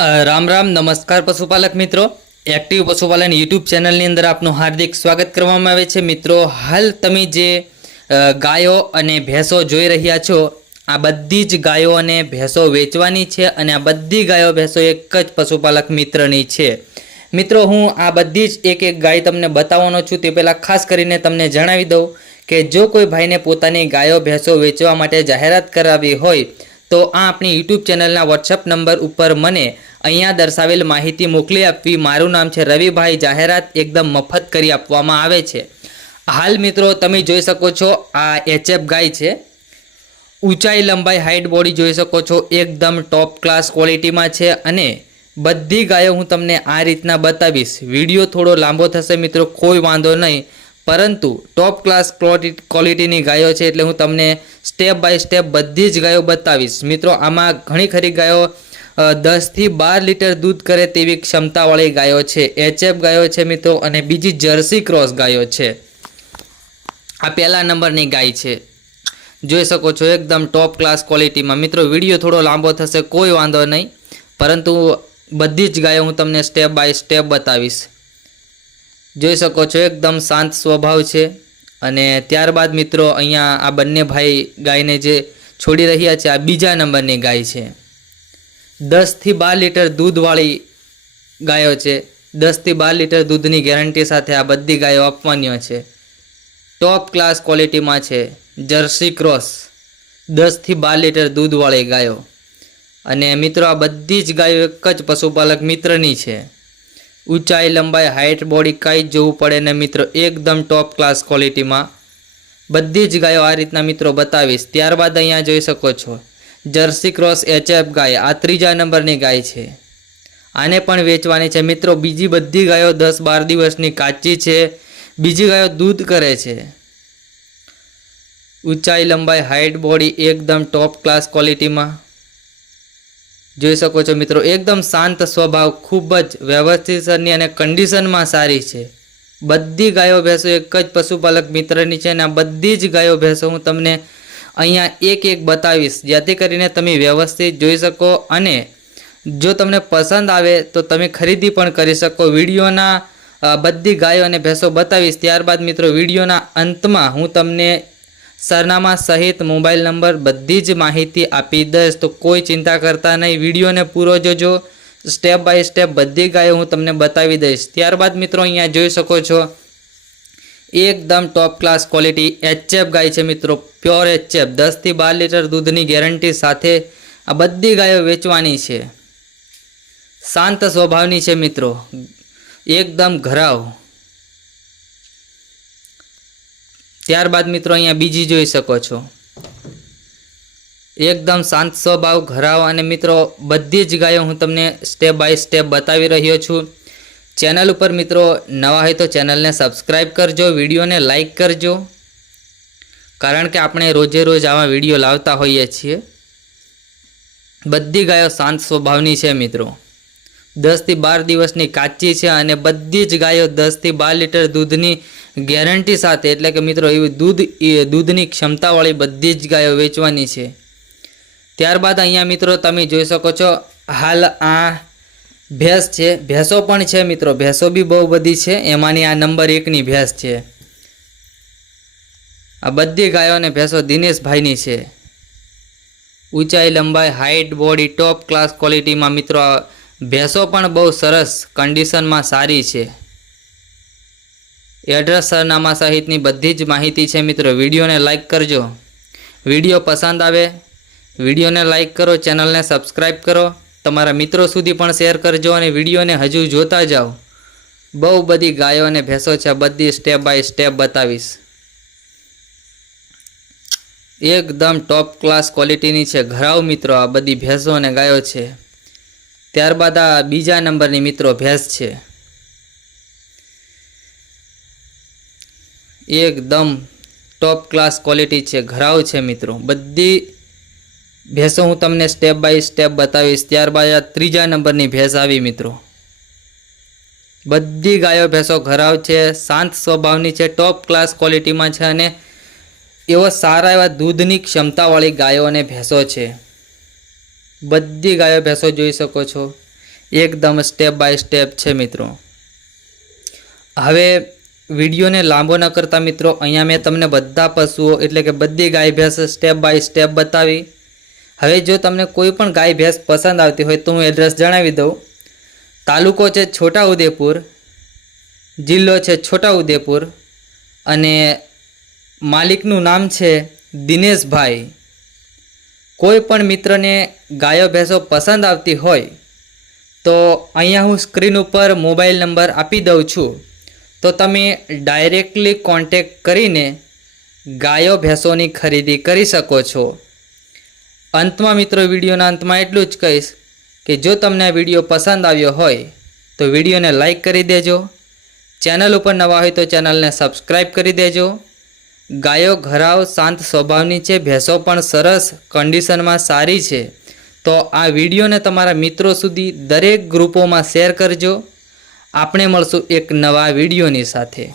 રામ રામ, નમસ્કાર પશુપાલક મિત્રો. એક્ટિવ પશુપાલન યુટ્યુબ ચેનલની અંદર આપનું હાર્દિક સ્વાગત કરવામાં આવે છે. મિત્રો, હાલ તમે જે ગાયો અને ભેંસો જોઈ રહ્યા છો, આ બધી જ ગાયો અને ભેંસો વેચવાની છે અને આ બધી ગાયો ભેંસો એક જ પશુપાલક મિત્રની છે. મિત્રો, હું આ બધી જ એક એક ગાય તમને બતાવવાનો છું. તે પહેલાં ખાસ કરીને તમને જણાવી દઉં કે જો કોઈ ભાઈને પોતાની ગાયો ભેંસો વેચવા માટે જાહેરાત કરાવી હોય તો આ આપણી યુટ્યુબ ચેનલના વોટ્સઅપ નંબર ઉપર મને અહીંયા દર્શાવેલ માહિતી મોકલી આપવી. મારું નામ છે રવિભાઈ જાહેરાત, એકદમ મફત કરી આપવામાં આવે છે. હાલ મિત્રો, તમે જોઈ શકો છો, આ એચએફ ગાય છે. ઊંચાઈ લંબાઈ હાઇટ બોડી જોઈ શકો છો. એકદમ ટોપ ક્લાસ ક્વોલિટીમાં છે અને બધી ગાયો હું તમને આ રીતના બતાવીશ. વીડિયો થોડો લાંબો થશે મિત્રો, કોઈ વાંધો નહીં. પરંતુ ટોપ ક્લાસ ક્વોલિટીની ગાયો છે એટલે હું તમને સ્ટેપ બાય સ્ટેપ બધી જ ગાયો બતાવીશ. મિત્રો, આમાં ઘણી ખરી ગાયો દસથી બાર લીટર દૂધ કરે તેવી ક્ષમતાવાળી ગાયો છે. એચએફ ગાયો છે મિત્રો અને બીજી જર્સી ક્રોસ ગાયો છે. આ પહેલા નંબરની ગાય છે. જોઈ શકો છો એકદમ ટોપ ક્લાસ ક્વોલિટીમાં મિત્રો, વીડિયો થોડો લાંબો થશે, કોઈ વાંધો નહીં. પરંતુ બધી જ ગાયો હું તમને સ્ટેપ બાય સ્ટેપ બતાવીશ. જોઈ શકો છો, એકદમ શાંત સ્વભાવ છે. અને ત્યારબાદ મિત્રો, અહીંયા આ બંને ભાઈ ગાયને જે છોડી રહ્યા છે, આ બીજા નંબરની ગાય છે. દસથી બાર લીટર દૂધવાળી ગાયો છે. દસથી બાર લીટર દૂધની ગેરંટી સાથે આ બધી ગાયો આપવાની છે. ટોપ ક્લાસ ક્વોલિટીમાં છે. જર્સી ક્રોસ દસથી બાર લીટર દૂધવાળી ગાયો. અને મિત્રો, આ બધી જ ગાયો એક જ પશુપાલક મિત્રની છે. ઊંચાઈ, લંબાઈ હાઇટ બોડી કાંઈ જોવું પડે ને મિત્રો, એકદમ ટોપ ક્લાસ ક્વોલિટીમાં બધી જ ગાયો આ રીતના મિત્રો બતાવીશ. ત્યારબાદ અહીંયા જોઈ શકો છો. જર્સી ક્રોસ એચએફ ગાય, આ ત્રીજા નંબરની ગાય છે. આને પણ વેચવાની છે. મિત્રો, બીજી બધી ગાયો દસ બાર દિવસની કાચી છે. બીજી ગાયો દૂધ કરે છે. ઊંચાઈ, લંબાઈ હાઇટ બોડી એકદમ ટોપ ક્લાસ ક્વોલિટીમાં જોઈ શકો છો મિત્રો, એકદમ શાંત સ્વભાવ, ખૂબ જ વ્યવસ્થિતની અને કન્ડિશનમાં સારી છે. બધી ગાયો ભેંસો એક જ પશુપાલક મિત્રની છે અને આ બધી જ ગાયો ભેંસો હું તમને અહીંયા એક એક બતાવીશ, જેથી કરીને તમે વ્યવસ્થિત જોઈ શકો અને જો તમને પસંદ આવે તો તમે ખરીદી પણ કરી શકો. વિડીયોના બધી ગાયો અને ભેંસો બતાવીશ. ત્યારબાદ મિત્રો, વિડીયોના અંતમાં હું તમને સરનામા સહિત મોબાઈલ નંબર બધી જ માહિતી આપી દઈશ. તો કોઈ ચિંતા કરતા નહીં. વિડીયોને પૂરો જોજો. સ્ટેપ બાય સ્ટેપ બધી ગાયો હું તમને બતાવી દઈશ. ત્યારબાદ મિત્રો અહીંયા જોઈ શકો છો. એકદમ ટોપ ક્લાસ ક્વોલિટી એચએફ ગાય છે મિત્રો. પ્યોર એચએફ દસથી બાર લીટર દૂધની ગેરંટી સાથે આ બધી ગાયો વેચવાની છે. શાંત સ્વભાવની છે મિત્રો. એકદમ ઘરાવ. ત્યારબાદ મિત્રો અહીંયા બીજી જોઈ શકો છો. એકદમ શાંત સ્વભાવ, ઘરાવ અને મિત્રો બધી જ ગાયો હું તમને સ્ટેપ બાય સ્ટેપ બતાવી રહ્યો છું. ચેનલ ઉપર મિત્રો નવા હોય તો ચેનલને સબસ્ક્રાઈબ કરજો, વિડીયોને લાઇક કરજો. કારણ કે આપણે રોજે રોજ આવા વીડિયો લાવતા હોઈએ છીએ. બધી ગાયો શાંત સ્વભાવની છે મિત્રો. દસથી બાર દિવસની કાચી છે અને બધી જ ગાયો દસથી બાર લીટર દૂધની ગેરંટી સાથે, એટલે કે મિત્રો એવી દૂધ દૂધની ક્ષમતાવાળી બધી જ ગાયો વેચવાની છે. ત્યારબાદ અહીંયા મિત્રો તમે જોઈ શકો છો, હાલ આ ભેંસ છે, ભેંસો પણ છે મિત્રો, ભેંસો બી બહુ બધી છે, એમાંની આ નંબર એકની ભેંસ છે. આ બધી ગાયો અને ભેંસો દિનેશભાઈની છે. ઊંચાઈ, લંબાઈ હાઇટ બોડી, ટોપ ક્લાસ ક્વોલિટીમાં મિત્રો ભેંસો પણ બહુ સરસ કન્ડિશનમાં સારી છે. એડ્રેસ સરનામા સહિતની બધી જ માહિતી છે મિત્રો. વિડીયોને લાઇક કરજો. વીડિયો પસંદ આવે, વિડીયોને લાઇક કરો, ચેનલને સબસ્ક્રાઈબ કરો. તમારા મિત્રો સુધી પણ શેર કરજો અને વિડીયોને હજુ જોતા જાઓ. બહુ બધી ગાયો અને ભેંસો છે. બધી સ્ટેપ બાય સ્ટેપ બતાવીશ. એકદમ ટોપ ક્લાસ ક્વોલિટીની છે. ઘરાવ મિત્રો, આ બધી ભેંસો અને ગાયો છે. ત્યારબાદ આ બીજા નંબરની મિત્રો ભેંસ છે. એકદમ ટોપ ક્લાસ ક્વોલિટી છે, ઘરાવ છે મિત્રો. બધી ભેંસો હું તમને સ્ટેપ બાય સ્ટેપ બતાવીશ. ત્યારબાદ આ ત્રીજા નંબરની ભેંસ આવી મિત્રો. બધી ગાયો ભેંસો ઘરાવ છે, શાંત સ્વભાવની છે ટોપ ક્લાસ ક્વોલિટીમાં છે અને એવો સારા એવા દૂધની ક્ષમતાવાળી ગાયો અને ભેંસો છે. બધી ગાયો ભેંસો જોઈ શકો છો. એકદમ સ્ટેપ બાય સ્ટેપ છે મિત્રો. હવે વિડીયોને લાંબો ન કરતા મિત્રો, અહીંયા મેં તમને બધા પશુઓ એટલે કે બધી ગાય ભેંસ સ્ટેપ બાય સ્ટેપ બતાવી. હવે જો તમને કોઈ પણ ગાય ભેંસ પસંદ આવતી હોય તો હું એડ્રેસ જણાવી દઉં. તાલુકો છે છોટા ઉદેપુર જિલ્લો છે છોટા ઉદેપુર અને માલિકનું નામ છે દિનેશભાઈ. કોઈ પણ મિત્રને ગાયો ભેંસો પસંદ આવતી હોય, તો અહીંયા હું સ્ક્રીન ઉપર મોબાઈલ નંબર આપી દઉં છું. તો તમે ડાયરેક્ટલી કોન્ટેક કરીને ગાયો ભેંસોની ખરીદી કરી શકો છો. અંતમાં મિત્રો, વિડીયોના અંતમાં એટલું જ કહીશ કે જો તમને આ વીડિયો પસંદ આવ્યો હોય, તો વિડીયોને લાઈક કરી દેજો. ચેનલ ઉપર નવા હોય તો ચેનલને સબસ્ક્રાઈબ કરી દેજો. ગાયો ઘરાવ શાંત સ્વભાવની છે, ભેંસો પણ સરસ કન્ડિશનમાં સારી છે. તો આ વિડીયોને તમારા મિત્રો સુધી દરેક ગ્રુપોમાં શેર કરજો. આપણે મળશું એક નવા વિડીયોની સાથે.